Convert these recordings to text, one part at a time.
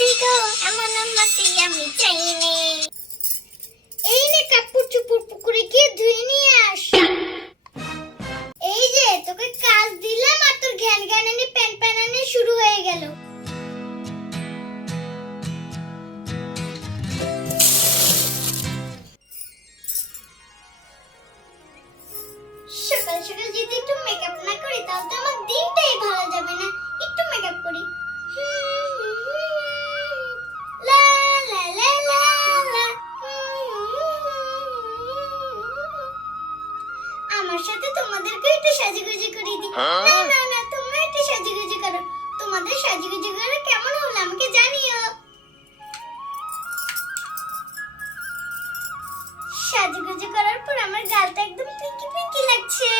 মাসি গো এমন মাসি আমি চাইনি। এই নে কাপড় চোপড় পুকুরে গিয়ে ধুয়ে নিয়ে আস। এই যে তোকে কাজ দিলাম আর তোর ঘ্যান ঘ্যানানি প্যান প্যানানি শুরু হয়ে গেল। সকাল সকাল যদি একটু মেকআপ না করি তাহলে তো আমার দিনটাই ভালো যাবে না। একটু মেকআপ করি। লা লা লা লা লা। আমার সাথে তোমাদেরকে একটু সাজুগুজু করে দিই। না না না, তোমরা একটু সাজুগুজু করো। তোমাদের সাজুগুজু করে কেমন হলো আমাকে জানিও। সাজুগুজু করার পর আমার গালটা একদম পিঙ্কি পিঙ্কি লাগছে।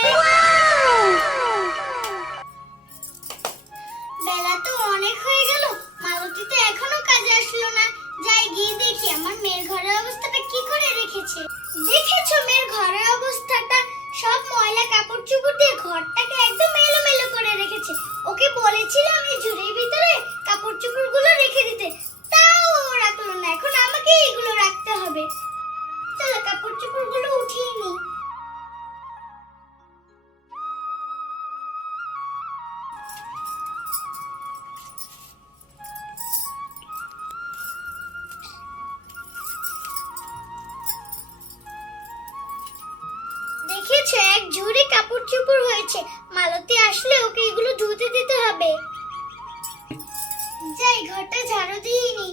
বেলা তো অনেক হয়ে গেল, মালতী তো এখনো কাজে আসলো না। যাই গিয়ে দেখি আমার মেয়ের ঘরের অবস্থাটা কি করে রেখেছে। দেখেছো মেয়ের ঘরের অবস্থাটা? সব ময়লা কাপড় চোপড় দিয়ে ঘরটাকে একদম এলোমেলো করে রেখেছে। ওকে বলেছিলাম এই ঝুড়ির ভিতরে কাপড় চোপড়গুলো রেখে দিতে, তাও ও রাখলো না। এখন আমাকে এগুলো রাখতে হবে। চলো কাপড় চোপড়গুলো উঠিয়ে নিই। দেখেছো এক ঝুড়ি কাপড় চোপড় হয়েছে। মালতী আসলে ওকে এগুলো ধুতে দিতে হবে। যাই ঘরটা ঝাড়ু দিয়ে নি।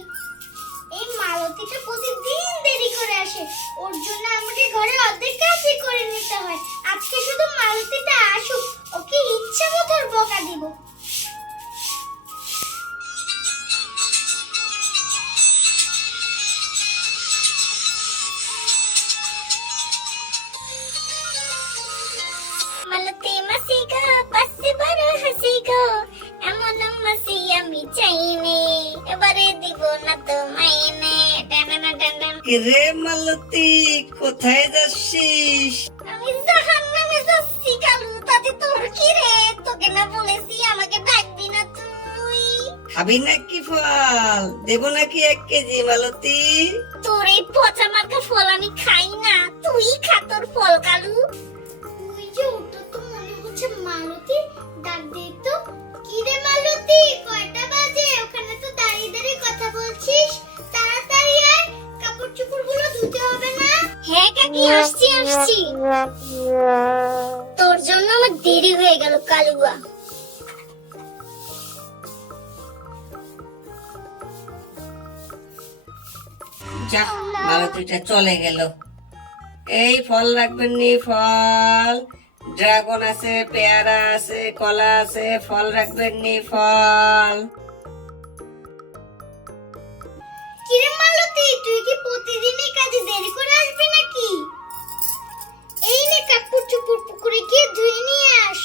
এই মালতীটা প্রতিদিন দেরি করে আসে, ওর জন্য আমাকে ঘরে অর্ধেক কাজই করে নিতে হয়। আজকে শুধু মালতীটা আসুক, ওকে ইচ্ছা মতো বকা দিব। মালতী মাসি গো পাশে বড় হাসি গো, এমন মাসি আমি চাইনি, এবারে দিব না তো মাইনে। টানা টানা। রে মালতী, কোথায় যাচ্ছিস? আমি জাহান্নামে যাচ্ছি কালু, তাতে তোর কি রে? তোকে না বলেছি আমাকে ডাকবি না তুই? খাবি নাকি ফল? দেব নাকি 1 কেজি মালতী? তোর এই পচা মার্কা ফল আমি খাই না, তুই খা তোর ফল কালু। ওই যে ওটা তো মনে হচ্ছে মালতী, ডাক দে তো। কি রে মালতী, কয়টা বাজে? ওখানে তো দাঁড়িয়ে দাঁড়িয়ে কথা বলছিস, তাড়াতাড়ি আয়, কাপড় চোপড়গুলো ধুতে হবে না? হ্যাঁ কাকি, আসছি আসছি। তোর জন্য আমার দেরি হয়ে গেল কালুয়া। যা, মালতীটা চলে গেল। এই ফল রাখবেন নি? ফল ড্রাগন আছে, পেয়ারা আছে, কলা আছে, ফল রাখবেন নি? ফল। কিরে মালতী, তুই কি প্রতিদিনই কাজে দেরি করে আসবি নাকি? এই নে কাপড় চোপড় পুকুরে গিয়ে ধুয়ে নিয়ে আস।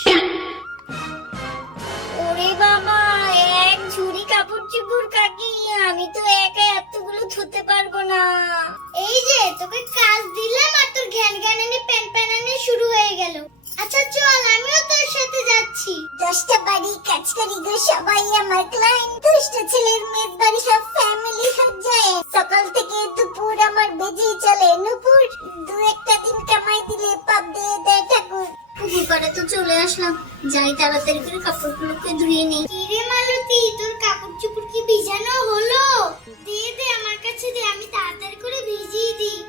ওরে বাবা, এক ঝুড়ি কাপড় চোপড় কাকি, আমি তো একা এতগুলো ধুতে পারবো না। এই যে তোকে কাজ দিলাম আর তোর ঘ্যান ঘ্যানানি প্যান প্যানানি শুরু হয়ে গেল। আচ্ছা চল, আমিও তোর সাথে যাচ্ছি। 10টা বাড়ি কাজ করি গো, সবাই আমার ক্লায়েন্ট। দুষ্ট ছেলের মেয়ে বাড়ি সব ফ্যামিলি হয়ে যায়। সকাল থেকে দুপুর আমার বেজেই চলে। নুপুর 2-1টা দিন কামাই দিলে পাপ দিয়ে দেয় ঠাকুর। পুকুর পাড়ে তো চলে আসলাম, যাই তাড়াতাড়ি করে কাপড়গুলোকে ধুয়ে নিই। কি রে মালতী, তোর কাপড় চোপড় কি ভিজানো হলো? দে দে আমার কাছে দে, আমি তাড়াতাড়ি করে ভিজিয়ে দিই।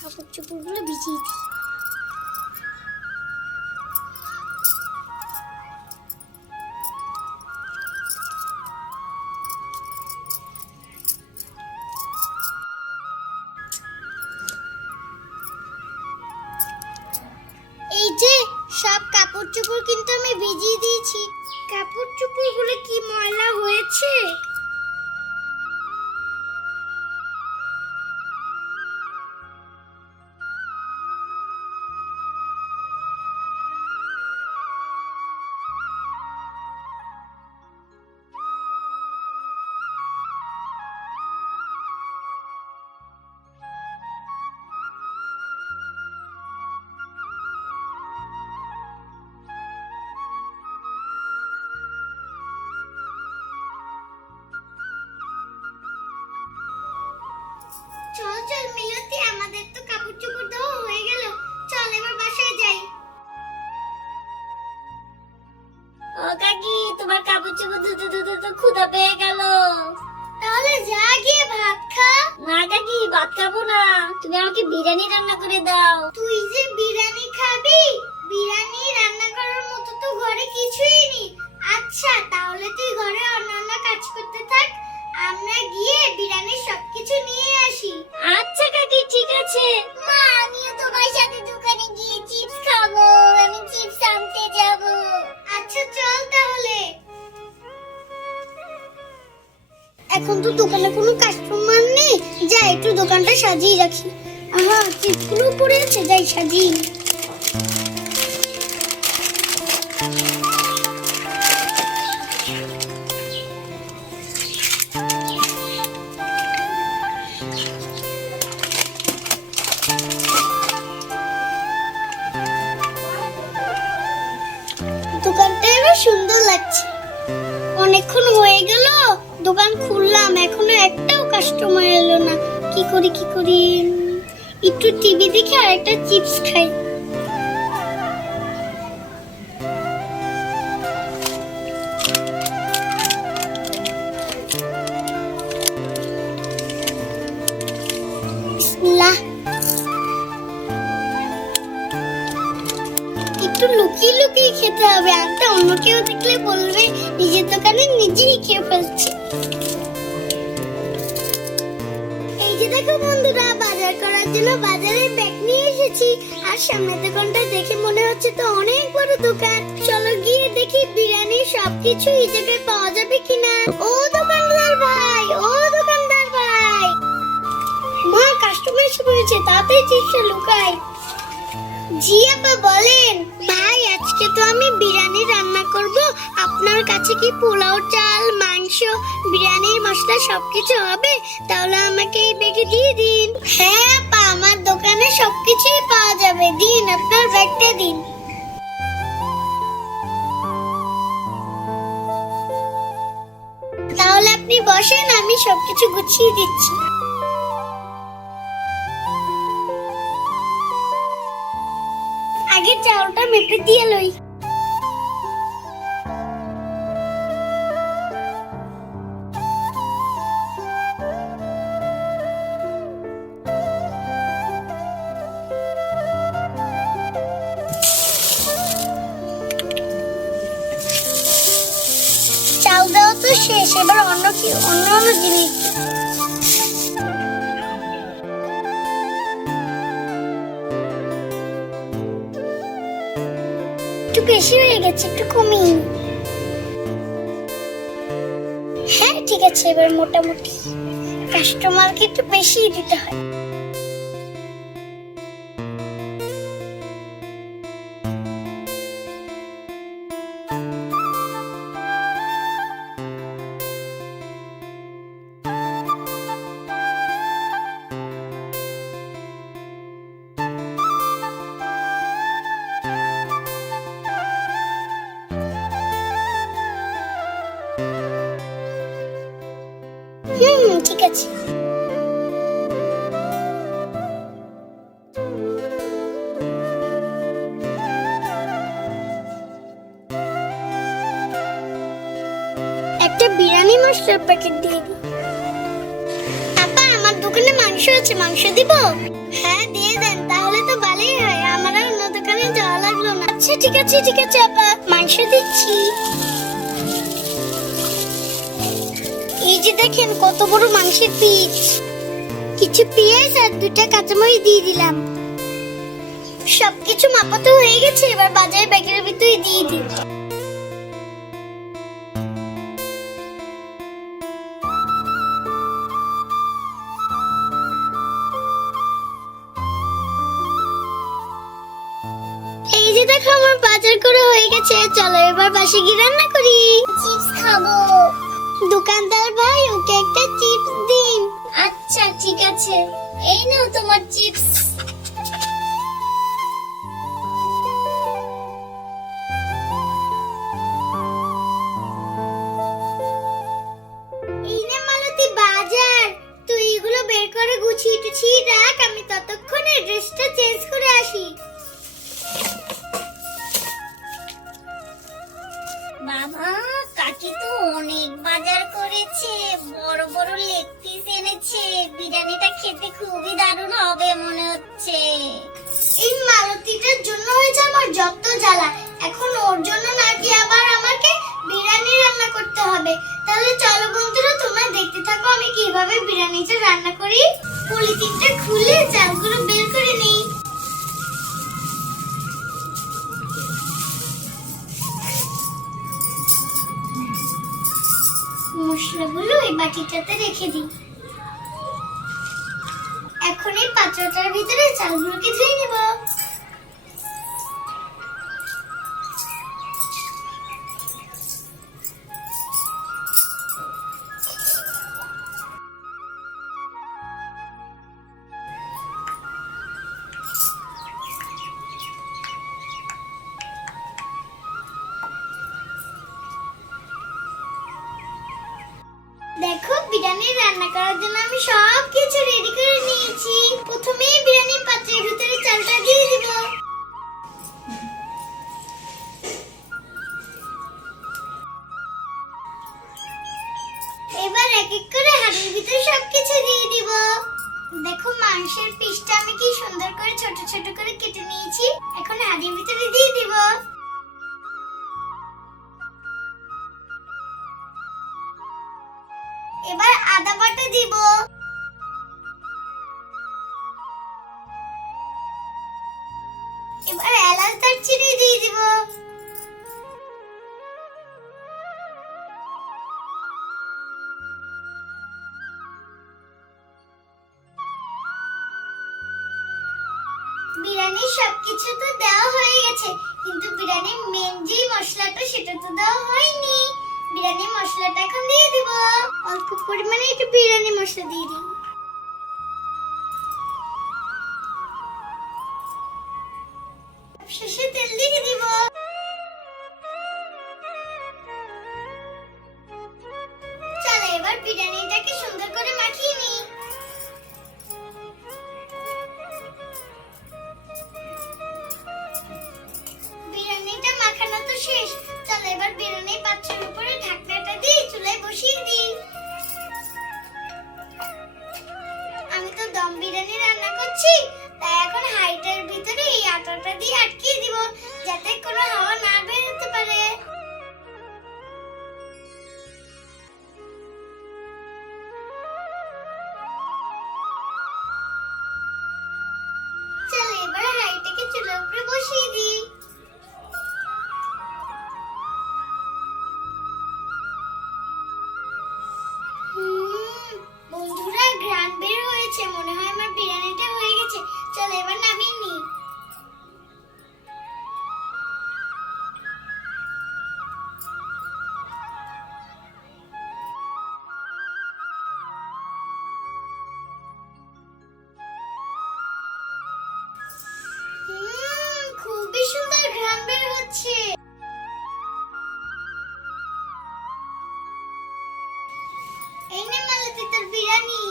কাপড় চোপড়গুলো ভিজিয়ে দিই। এই যে সব কাপড় চোপড় কিন্তু আমি ভিজিয়ে দিয়েছি। কাপড় চোপড়গুলো কি ময়লা হয়েছে? তো ক্ষুধা পেয়ে গেল। তাহলে যা গিয়ে ভাত খা। না কাকি, ভাত খাবো না, তুমি আমাকে বিরিয়ানি রান্না করে দাও। তুই যে বিরিয়ানি খাবি? বিরিয়ানি রান্না করার মতো তো ঘরে কিছুই নেই। আচ্ছা, তাহলে তুই ঘরে অন্যান্য কাজ করতে থাক, আমরা গিয়ে বিরিয়ানির সবকিছু নিয়ে আসি। আচ্ছা কাকি, ঠিক আছে। মা, আমিও তোমার সাথে দোকানে গিয়ে চিপস খাবো। আমি চিপস আনতে যাব। আচ্ছা চল তাহলে। এখন তো দোকানে কোনো কাস্টমার নেই, যাই একটু দোকানটা সাজিয়ে রাখি। আহা, চিপসগুলো পড়ে আছে, যাই সাজিয়ে নিই। দোকানটা এবার সুন্দর লাগছে। অনেকক্ষণ হয়ে গেল দোকান খুললাম, এখনো একটাও কাস্টমার এলো না। কি করি একটু টিভি দেখে আর একটা চিপস খাই। বিসমিল্লাহ। একটু লুকিয়ে লুকিয়ে খেতে হবে, আর তো অন্য কেউ দেখলে বলবে নিজের দোকানে নিজেই খেয়ে ফেলছে। এই যে দেখো বন্ধুরা, বাজার করার জন্য বাজারে ব্যাগ নিয়ে এসেছি। আর সামনের দোকানটা দেখে মনে হচ্ছে তো অনেক বড় দোকান। চলো গিয়ে দেখি বিরিয়ানি সবকিছু এই জায়গায় পাওয়া যাবে কিনা। ও দোকানদার ভাই, ও দোকানদার ভাই। মা, কাস্টমার এসে পড়েছে, তাড়াতাড়ি চিপসটা লুকাই। জি আপা, বলেন। ভাই, আজকে তো আমি বিরিয়ানি রান্না করব। আপনার কাছে কি পোলাও চাল, মাংস, বিরিয়ানির মশলা সবকিছু হবে? তাহলে আমাকে এই ব্যাগে দিয়ে দিন। হ্যাঁ আপা, আমার দোকানে সবকিছুই পাওয়া যাবে। দিন, আপনার ব্যাগটা দিন। তাহলে আপনি বসেন, আমি সবকিছু গুছিয়ে দিচ্ছি। আগে চাউলটা মেপে দিয়ে লই। চাল দেওয়া তো শেষ, এবার অন্য জিনিস। একটু বেশি হয়ে গেছে, একটু কমিয়ে। হ্যাঁ ঠিক আছে, এবার মোটামুটি। কাস্টমারকে একটু বেশি দিতে হয়। ঠিক আছে। একটা বিরিয়ানি মশলার প্যাকেট দিয়ে দিন। আপা, আমার দোকানে মাংস আছে, মাংস দিব? হ্যাঁ দিয়ে দেন, তাহলে তো ভালোই হয়, আমার আর অন্য দোকানে যাওয়া লাগলো না। আচ্ছা ঠিক আছে আপা, মাংস দিচ্ছি। এই যে দেখেন কত বড় মাংসের পিস। কিছু পেঁয়াজ আর 2টা কাঁচামরিচ দিয়ে দিলাম। সবকিছু মাপাতো হয়ে গেছে, এবার বাজারে ব্যাগের ভিতরে দিয়ে দিই। এই যে দেখো আমার বাজার করা হয়ে গেছে, চলো এবার বাসে গিয়ে রান্না করি। চিপস খাবো। দোকানদার ভাই, ওকে একটা চিপস দিন। আচ্ছা ঠিক আছে, এই নাও তোমার চিপস। এই নে মালতী বাজার, তুই এগুলো বের করে গুছিয়ে টুছিয়ে রাখ, আমি ততক্ষণে ড্রেসটা চেঞ্জ করে আসি। বাবা, কাকি তো অনেকবার লেগ পিস এনেছে। বিরিয়ানিটা খেতে খুবই দারুণ হবে মনে হচ্ছে। এই মালতীটার জন্য হয়েছে আমার যত জ্বালা। এখন ওর জন্য নাকি আবার আমাকে বিরিয়ানি রান্না করতে হবে। তাহলে চলো বন্ধুরা, তোমরা দেখতে থাকো আমি কিভাবে বিরিয়ানিটা রান্না করি। পলিথিনটা খুলে চালগুলো বের করে নিই। মশলাগুলো এই বাটিটাতে রেখে দিই। এখন এই পাত্রটার ভিতরে চালগুলোকে ধুয়ে নেব। দেখো, বিরিয়ানি রান্না করার জন্য আমি সব কিছু রেডি করে নিয়েছি। প্রথমেই বিরিয়ানি পাত্রের ভিতরে চালটা দিয়ে দিব। এবার এক এক করে হাঁড়ির ভিতরে সবকিছু দিয়ে দিব। দেখো, মাংসের পিসটা আমি কি সুন্দর করে ছোট ছোট করে কেটে নিয়েছি। এখন হাঁড়ির ভিতরে দিয়ে দিব। এবার আদা বাটা দিব। এবার এলাচ দারচিনি দিয়ে দিব। বিরিয়ানির সবকিছু তো দেওয়া হয়ে গেছে, কিন্তু বিরিয়ানির মেন যে মশলাটা সেটা তো দেওয়া হয়নি। বিরিয়ানি মশলাটা এখন দিয়ে দিব। অল্প পরিমাণে একটু বিরিয়ানি মশলা দিয়ে দিই। শেষে তেল দিয়ে দিব। চলো এবার বিরিয়ানিটাকে সুন্দর করে মাখিয়ে নিই। বিরিয়ানিটা মাখানো তো শেষ। চলো এবার বিরিয়ানির পাত্রের উপরে ঢাকনাটা দিয়ে চুলায় বসিয়ে দিই। আমি তো দম বিরিয়ানি রান্না করছি, তাই এখন হাঁড়িটার ভিতরে এই আটাটা দিয়ে আটকিয়ে দিব, যাতে কোনো হাওয়া না বের হতে পারে। চলো এবার হাঁড়িটাকে চুলার উপরে বসিয়ে দিই। বন্ধুরা, ঘ্রাণ বের হয়েছে, মনে হয় আমার বিরিয়ানিটা হয়ে গেছে। চলো এবার নামিয়ে নিই। খুবই সুন্দর ঘ্রাণ বের হচ্ছে। এই নে মালতী, তোর বিরিয়ানি।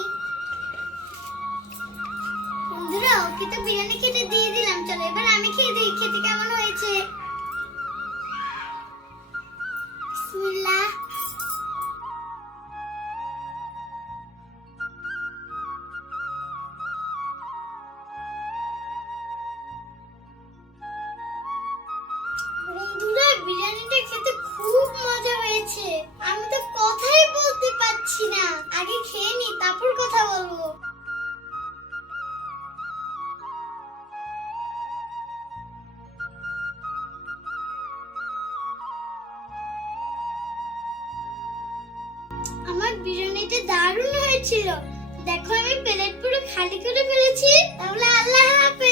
বন্ধুরা, ওকে তো বিরিয়ানি খেতে দিয়ে দিলাম। চলো এবার আমি খেয়ে দিই, খেতে কেমন হয়েছে। বিসমিল্লাহ। বন্ধুরা, বিরিয়ানিটা খেতে খুব মজা হয়েছে। আমি তো কথাই বলতে পারছি না। আগে খেয়ে নি, তারপর কথা বলবো। আমার বিরিয়ানিটা দারুণ হয়েছিল। দেখো, আমি প্লেট পুরো খালি করে ফেলেছি। তাহলে আল্লাহ হাফেজ।